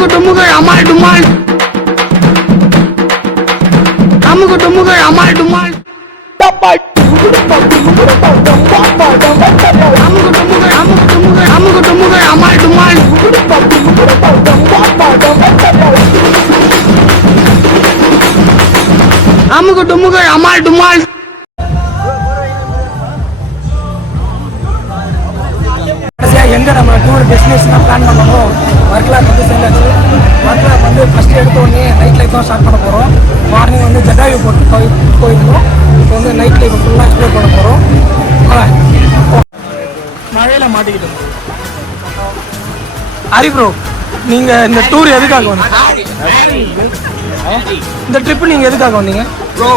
அமுகு டுமுகள் அமால் டுமால் அமுகு டுமுகள் அமால் டுமால் அமுகு டுமுகள் அமுகு டுமுகள் அமால் டுமால் அமுகு டுமுகள் அமால் டுமால் எங்கே நம்ம tour டெஸ்டினேஷனாக plan பண்ணணும். வர்க்லாக் வந்து சேர்ந்தாச்சு. வர்க்லாக் வந்து ஃபஸ்ட்டு எடுத்த உடனே நைட் லைஃப் தான் ஸ்டார்ட் பண்ண போகிறோம். மார்னிங் வந்து ஜட்டாயு போயிருந்தோம். இப்போ வந்து நைட் லைஃப் ஃபுல்லாக எக்ஸ்ப்ளோர் பண்ண போகிறோம். மழையில் மாட்டிக்கிட்டோம். ஹரி ப்ரோ, நீங்கள் இந்த டூர் எதுக்காக வந்தீங்க? இந்த ட்ரிப்பு நீங்கள் எதுக்காக வந்தீங்க? Bro,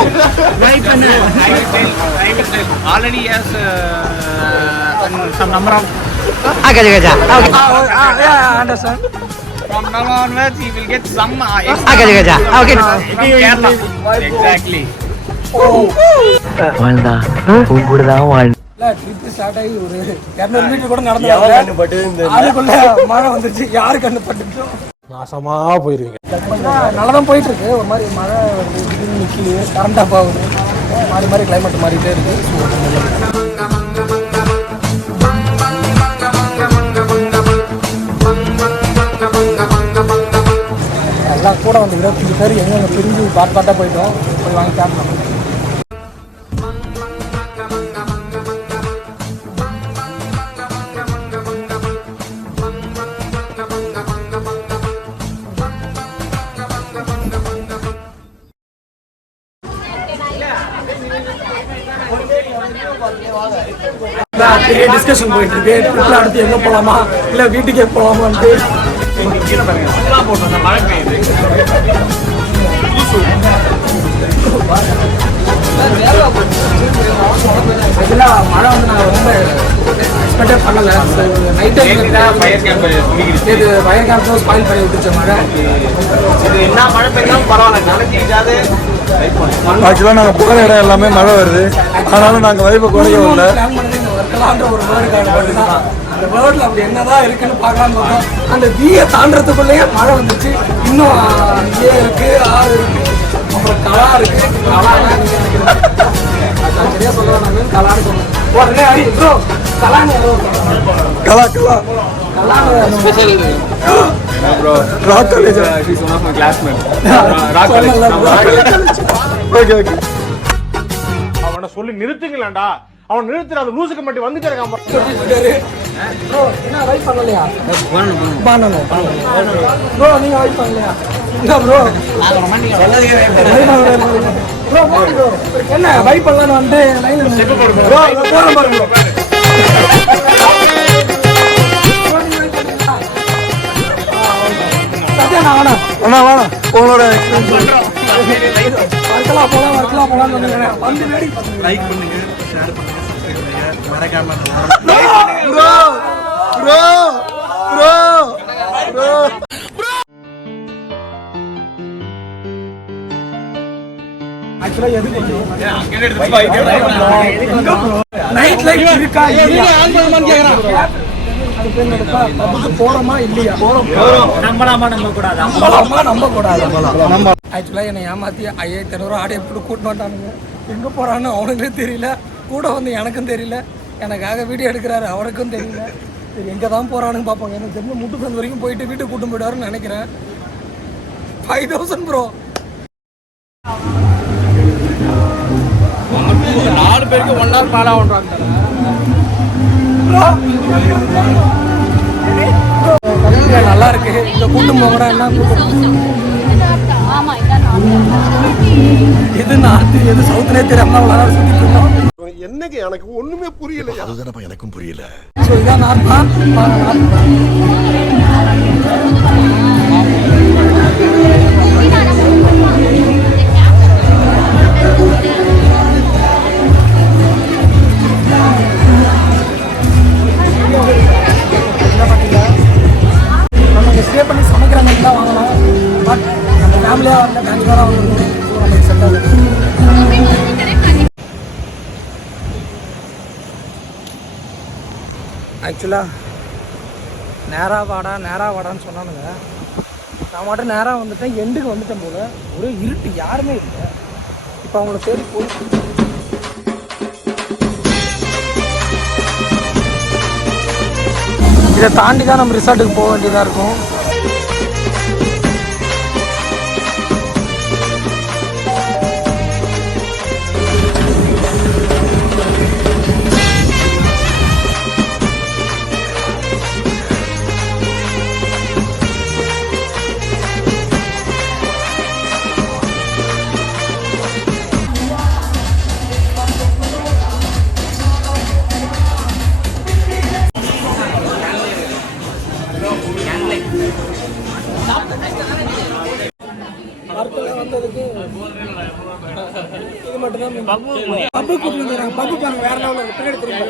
already has some number of. Okay. Yeah, understand. From now onwards, he will get some. Okay. From Kerala. Exactly. வாழ்ந்தா உன் கூட தான் வாழ் ட்ரிப்பு ஸ்டார்ட் ஆகி ஒரு 200 மீட்டர் கூட நடந்து அதுக்குள்ள மழை வந்துருச்சு. யாரு கண்ணு பட்டுச்சோ நாசமா போயிருவீங்க. நல்லா தான் போயிட்டு இருக்கு. ஒரு மாதிரி மழை வந்து நிற்கிது, கரண்ட் ஆஃப் ஆகுது, மாறி கிளைமேட் மாறிட்டே இருக்கு. எல்லாம் கூட வந்து 25 பேர் எங்கெங்க பிரிஞ்சு பாட்டாக போயிட்டோம். போய் வாங்கி சாப்பிடலாம். பெரிய டிஸ்கஷன் போயிட்டு இருக்கு. ட்ரிப்ல அடுத்து எங்க போலாமா இல்ல வீட்டுக்கே போலாமான்ட்டு. மழை வந்து நாங்கள் ரொம்ப எக்ஸ்பெக்டே பண்ணல. நைட் இது ஃபயர் கேம்ப் ஸ்பாயில் பண்ணி விட்டுச்ச மழை. என்ன மழை பெய்தாலும் பரவாயில்ல, நினைச்சிக்காது. ஆக்சுவலாக நாங்கள் போகிற இடம் எல்லாமே மழை வருது. ஆனாலும் நாங்கள் வைப்பை குறையவும் இல்லை. ஒரு வேர்டுக்கான வேர்டு தான். அந்த வேர்டில் அப்படி என்னதான் இருக்குன்னு பார்க்கலான்னு பார்த்தோம். அந்த வீயை தாண்டறதுக்குள்ளேயே மழை வந்துச்சு. இன்னும் ஏ இருக்கு, ஆறு இருக்கு, அப்புறம் கலா இருக்கு. சரியா சொல்லுவேன், நான் கலான்னு சொன்னேன். உடனே அடி ப்ரோ கலான்னு Kala Rock College. She's one of my classmates. Rock College. Okay. அவனை சொல்லி நிறுத்துங்களேன்டா. அவன் நிறுத்துற அந்த லூசுக்கு மட்டும் வந்துட்டே இருக்கான். ப்ரோ என்ன வைப் பண்ணலையா? பண்ணணும் ப்ரோ. நீங்க வைப் பண்ணலையா? என்ன ப்ரோ ப்ரோ என்ன வைப் பண்ணலான்னு வந்து லைன்ல ப்ரோ போறோம் பாருங்க. அண்ணா வேணாம் உங்களோட வர்க்கலாம் போலாம்னு நினைக்கிறேன். வந்து லைக் பண்ணுங்க, ஷேர் பண்ணுங்க, சப்ஸ்கிரைப் பண்ணுங்க, மறக்காம ப்ரோ ஆக்சுவலா எதுக்கு நைட் லைஃப் இருக்கா இல்லையா ஆன் பண்ணமான்னு கேக்குறான். அது பேர் நடப்பா போறோமா இல்லையா? நம்பலாமா நம்ப கூடாது. ஆக்சுவலா என்னை ஏமாத்தி 5500 ஆடியோ போட்டு கூட்ட மாட்டானுங்க. எங்க போறான்னு அவனுங்களே தெரியல, கூட வந்து எனக்கும் தெரியல. எனக்காக வீடியோ எடுக்கிறாரு, அவருக்கும் தெரியல. சரி எங்கே தான் போறானுன்னு பார்ப்பாங்க. எனக்கு தெரிஞ்ச முட்டுக்கு வரைக்கும் போயிட்டு வீட்டுக்கு கூட்டு போயிடுவாருன்னு நினைக்கிறேன். 5000 ப்ரோ. 4 பேருக்கு 1 hour மேல ஆகுறாங்க. நல்லா இருக்கு. இங்க கூட்டம் போகிறா என்ன கூட்டம்? எது நார்த்து எது சவுத்துனே தெரியாம விளையாட சுத்திட்டு இருந்தோம். என்னங்க எனக்கு ஒண்ணுமே புரியல. அதுதானப்பா எனக்கும் புரியல. ஸோ இதான் நார்த்தா. நம்ம ஸ்டே பண்ணி சமைக்கிற மாதிரி தான் வாங்கலாம். பட் நம்ம ஃபேமிலியாக வரல, பேச்சுலராக வந்து நமக்கு செட் ஆகுது. ஆக்சுவலாக நேராக வாடான்னு சொன்னானுங்க. நான் மட்டும் நேராக வந்துட்டேன், எண்டுக்கு வந்துட்டேன் போல. ஒரே இருட்டு, யாருமே இல்லை. இப்போ அவங்கள தேடி போய் இதை தாண்டி தான் நம்ம ரிசார்ட்டுக்கு போக வேண்டியதாக இருக்கும். வந்ததுக்கு இது மட்டும் தான் பப்பு கூப்பிட்டு வந்துடுறாங்க. பப்பு பாருங்க, வேற லெவலில் பின்னாடி திரும்ப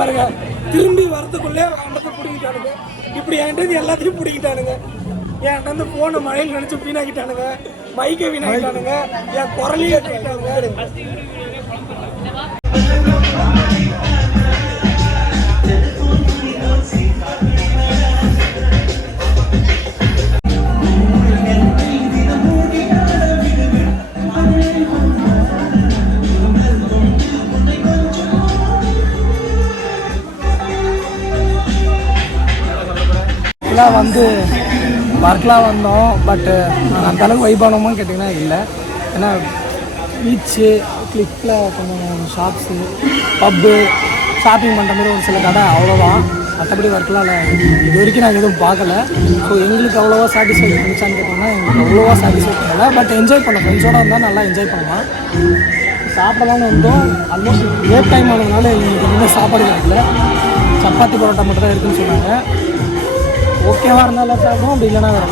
பாருங்க. திரும்பி வரதுக்குள்ளே அண்டத்தை பிடிக்கிட்டானுங்க. இப்படி என்கிட்ட எல்லாத்தையும் பிடிக்கிட்டானுங்க. என்கிட்ட வந்து போன மழையில் நினைச்சு வீணாக்கிட்டானுங்க, மைக்கை வீணாக்கிட்டானுங்க, என் குரலையே கேட்டானுங்க. வந்து பார்க்கலாம் வந்தோம். பட்டு நாங்கள் அந்தளவுக்கு வைபானோமான்னு கேட்டிங்கன்னா இல்லை. ஏன்னா பீச்சு, கிளிப்பில் கொஞ்சம் ஷாப்ஸு, பப்பு, ஷாப்பிங் பண்ணுற மாதிரி ஒரு சில கடை, அவ்வளோதான். மற்றபடி ஒர்க்லாம் இது வரைக்கும் நாங்கள் எதுவும் பார்க்கல. ஸோ எங்களுக்கு அவ்வளோவா சாட்டிஸ்ஃபை பண்ணிச்சான்னு கேட்டோம்னா எங்களுக்கு அவ்வளோவா சாட்டிஸ்ஃபை பண்ணலை. பட் என்ஜாய் பண்ணோம், ஃப்ரெண்ட்ஸோடு இருந்தால் நல்லா என்ஜாய் பண்ணலாம். சாப்பிடலாம்னு வந்தோம். ஆல்மோஸ்ட் லேட் டைம் ஆனதுனால எங்களுக்கு இன்னும் சாப்பாடு கிடைக்கல. சப்பாத்தி பரோட்டா மட்டும் தான் இருக்குதுன்னு சொன்னாங்க. ஓகேவா இருந்தாலும் சாப்பிடும், அப்படி இல்லைன்னா வேறு